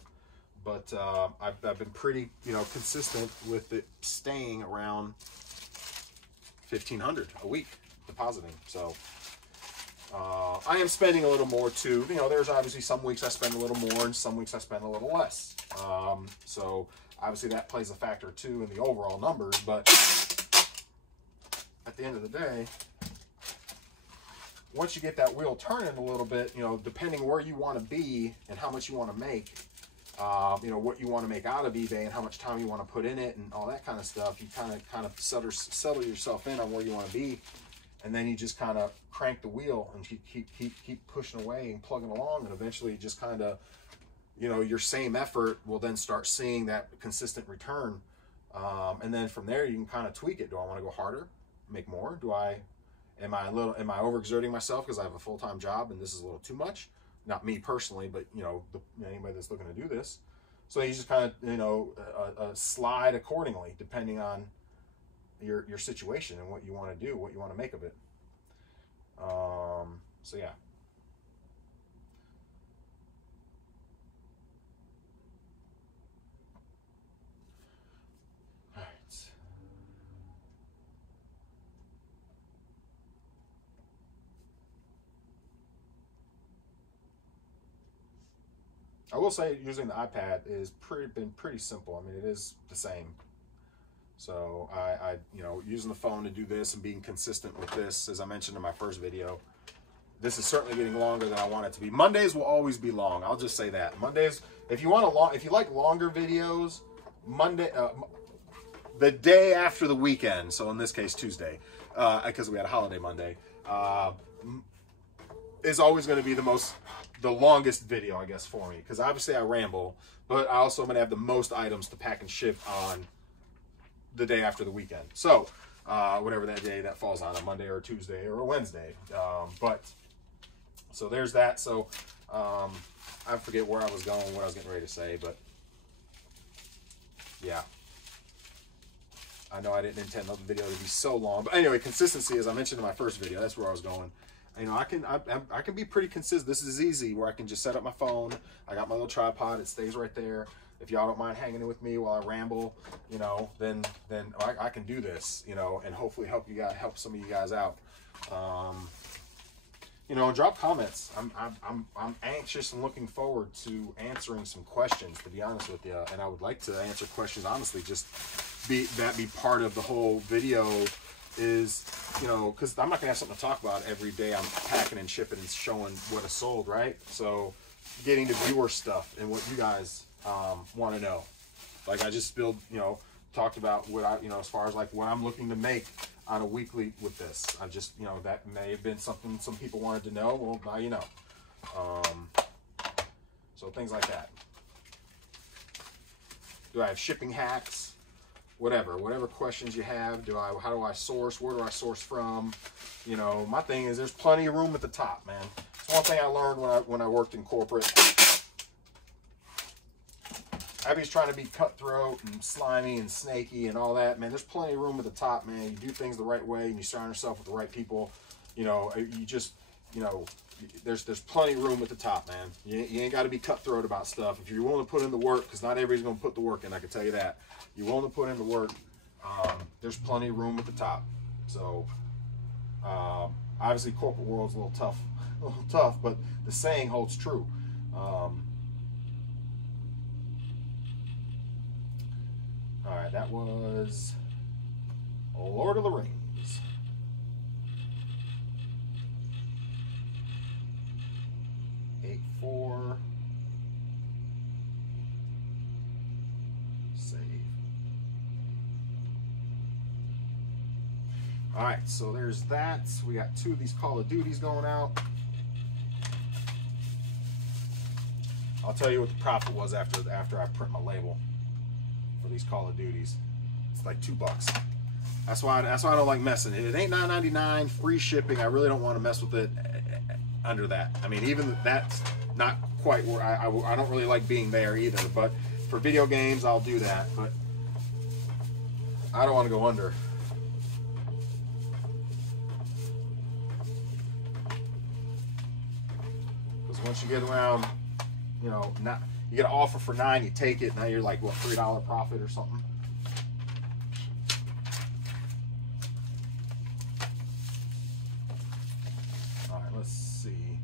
but I've been pretty, you know, consistent with it staying around 1,500 a week depositing. So I am spending a little more too. You know, there's obviously some weeks I spend a little more and some weeks I spend a little less. So obviously that plays a factor too in the overall numbers, but at the end of the day, once you get that wheel turning a little bit, you know, depending where you want to be and how much you want to make, you know, what you want to make out of eBay and how much time you want to put in it and all that kind of stuff, you kind of settle yourself in on where you want to be. And then you just kind of crank the wheel and keep pushing away and plugging along, and eventually just kind of, you know, your same effort will then start seeing that consistent return. And then from there you can kind of tweak it. Do I want to go harder, make more? Am I overexerting myself because I have a full-time job and this is a little too much? Not me personally, but you know, anybody that's looking to do this. So you just kind of, you know, slide accordingly depending on your situation and what you want to do, what you want to make of it. So yeah. All right. I will say using the iPad is been pretty simple. I mean, it is the same. So I you know, using the phone to do this and being consistent with this, as I mentioned in my first video, this is certainly getting longer than I want it to be. Mondays will always be long. I'll just say that. Mondays, if you like longer videos, Monday, the day after the weekend. So in this case, Tuesday, because we had a holiday Monday, is always going to be the longest video, I guess, for me. Because obviously I ramble, but I also am going to have the most items to pack and ship on the day after the weekend. So whatever that day that falls on, a Monday or a Tuesday or a Wednesday. But so there's that. So I forget where I was going, what I was getting ready to say, but yeah. I know I didn't intend the video to be so long, but anyway, consistency, as I mentioned in my first video, that's where I was going. You know, I can be pretty consistent. This is easy, where I can just set up my phone. I got my little tripod; it stays right there. If y'all don't mind hanging in with me while I ramble, you know, then I can do this, you know, and hopefully help some of you guys out. You know, and drop comments. I'm anxious and looking forward to answering some questions, to be honest with you. And I would like to answer questions honestly. Just be part of the whole video. Is, you know, because I'm not gonna have something to talk about every day. I'm packing and shipping and showing what I sold, right? So getting to viewer stuff and what you guys want to know. Like I just talked about what I, you know, as far as like what I'm looking to make on a weekly with this. I just, you know, that may have been something some people wanted to know. Well, now you know. So things like that. Do I have shipping hacks? Whatever questions you have. How do I source? Where do I source from? You know, my thing is there's plenty of room at the top, man. It's one thing I learned when I worked in corporate. Everybody's trying to be cutthroat and slimy and snaky and all that, man. There's plenty of room at the top, man. You do things the right way and you surround yourself with the right people. You know, you just, you know, there's plenty of room at the top, man. You ain't got to be cutthroat about stuff. If you're willing to put in the work, because not everybody's going to put the work in, I can tell you that. You're willing to put in the work, there's plenty of room at the top. So, obviously, corporate world's a little tough, but the saying holds true. All right, that was Lord of the Rings. Four. Save. All right, so there's that. We got 2 of these Call of Duties going out. I'll tell you what the profit was after I print my label for these Call of Duties. It's like $2. That's why I don't like messing. It ain't $9.99, free shipping. I really don't want to mess with it under that. I mean, even that's not quite where I don't really like being there either. But for video games, I'll do that. But I don't want to go under. Because once you get around, you know, you get an offer for $9, you take it. Now you're like, what, $3 profit or something? All right, let's see.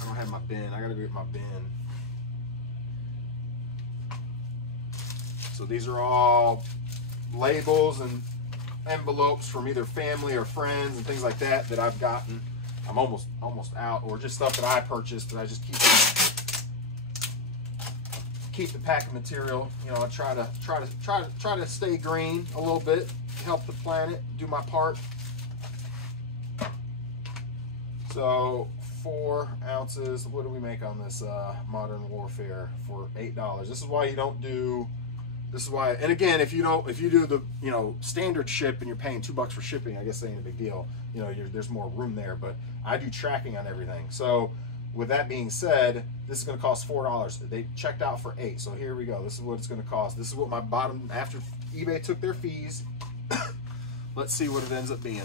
I don't have my bin. I gotta go get my bin. So these are all labels and envelopes from either family or friends and things like that that I've gotten. I'm almost out, or just stuff that I purchased that I just keep the packing material. You know, I try to stay green a little bit, help the planet, do my part. So 4 ounces. What do we make on this Modern Warfare for $8? This is why you don't do. This is why, and again, if you do the, you know, standard ship and you're paying $2 for shipping, I guess that ain't a big deal. You know, there's more room there, but I do tracking on everything. So with that being said, this is going to cost $4. They checked out for $8. So here we go. This is what it's going to cost. This is what my bottom, after eBay took their fees. Let's see what it ends up being.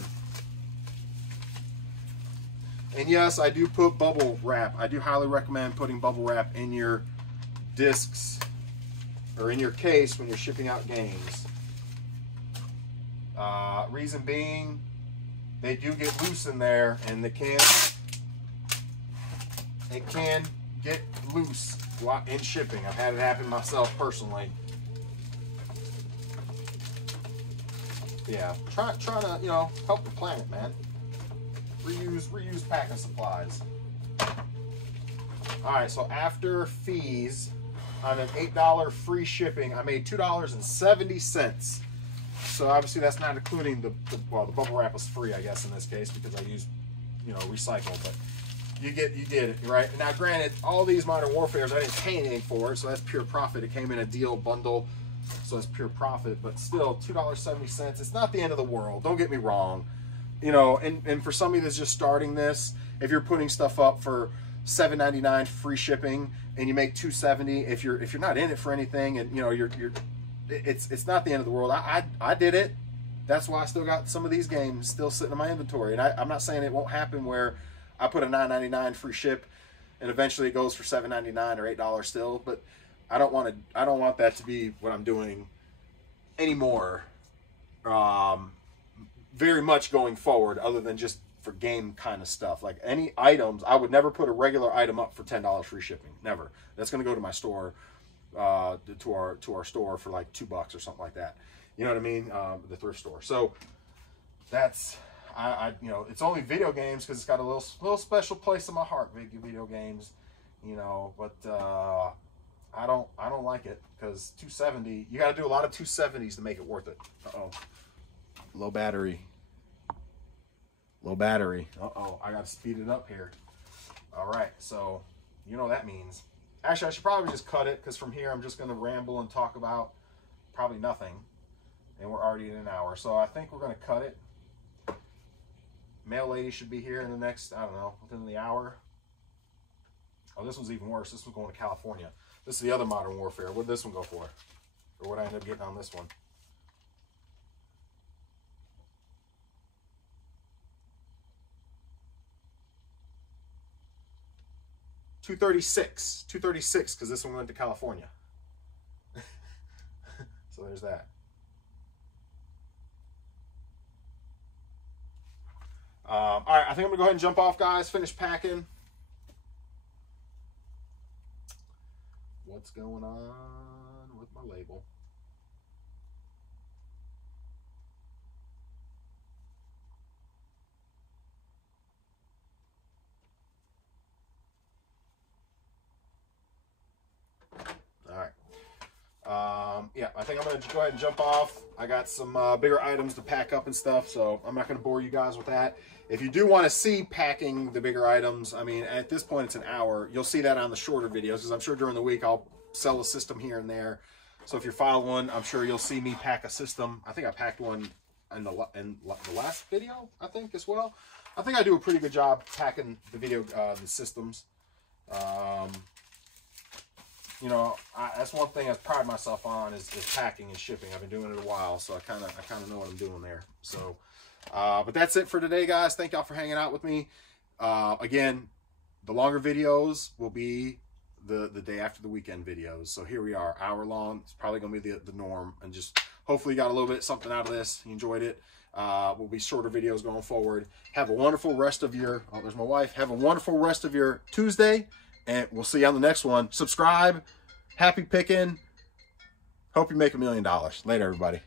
And yes, I do put bubble wrap. I do highly recommend putting bubble wrap in your discs or in your case when you're shipping out games. Reason being, they do get loose in there, and it can get loose in shipping. I've had it happen myself personally. Yeah, try to, you know, help the planet, man. Reuse packing supplies. All right, so after fees on an $8 free shipping, I made $2.70. So obviously that's not including the bubble wrap was free, I guess, in this case, because I used, you know, recycle. But you did it, right? Now, granted, all these Modern Warfares, I didn't pay anything for it, so that's pure profit. It came in a deal bundle, so it's pure profit, but still, $2.70. It's not the end of the world. Don't get me wrong. You know, and for somebody that's just starting this, if you're putting stuff up for $7.99 free shipping and you make $2.70, if you're not in it for anything, and you know it's not the end of the world. I did it. That's why I still got some of these games still sitting in my inventory, and I'm not saying it won't happen where I put a $9.99 free ship and eventually it goes for $7.99 or $8 still, but I don't want that to be what I'm doing anymore. Very much going forward, other than just for game kind of stuff. Like any items, I would never put a regular item up for $10 free shipping. Never. That's going to go to my store, to our store for like $2 or something like that. You know what I mean? The thrift store. So that's you know, it's only video games because it's got a little special place in my heart. Video games, you know, but I don't like it because $2.70. You got to do a lot of $2.70s to make it worth it. Low battery. I got to speed it up here. All right, so you know what that means. Actually, I should probably just cut it because from here I'm just going to ramble and talk about probably nothing. And we're already in an hour. So I think we're going to cut it. Mail lady should be here in the next, I don't know, within the hour. Oh, this one's even worse. This one's going to California. This is the other Modern Warfare. What did this one go for? Or what I ended up getting on this one? $236 because this one went to California. So there's that. All right, I think I'm gonna go ahead and jump off, guys. Finish packing. What's going on with my label? All right. Yeah, I think I'm going to go ahead and jump off. I got some bigger items to pack up and stuff, so I'm not going to bore you guys with that. If you do want to see packing the bigger items, I mean, at this point it's an hour. You'll see that on the shorter videos because I'm sure during the week I'll sell a system here and there. So if you're following one, I'm sure you'll see me pack a system. I think I packed one in the last video, I think, as well. I think I do a pretty good job packing the systems. You know, that's one thing I pride myself on is packing and shipping. I've been doing it a while, so I kind of know what I'm doing there. So, but that's it for today, guys. Thank y'all for hanging out with me. Again, the longer videos will be the day after the weekend videos. So here we are, hour long. It's probably gonna be the norm, and just hopefully you got a little bit something out of this. You enjoyed it. Will be shorter videos going forward. Have a wonderful rest of your. Oh, there's my wife. Have a wonderful rest of your Tuesday. And we'll see you on the next one. Subscribe. Happy picking. Hope you make $1 million. Later, everybody.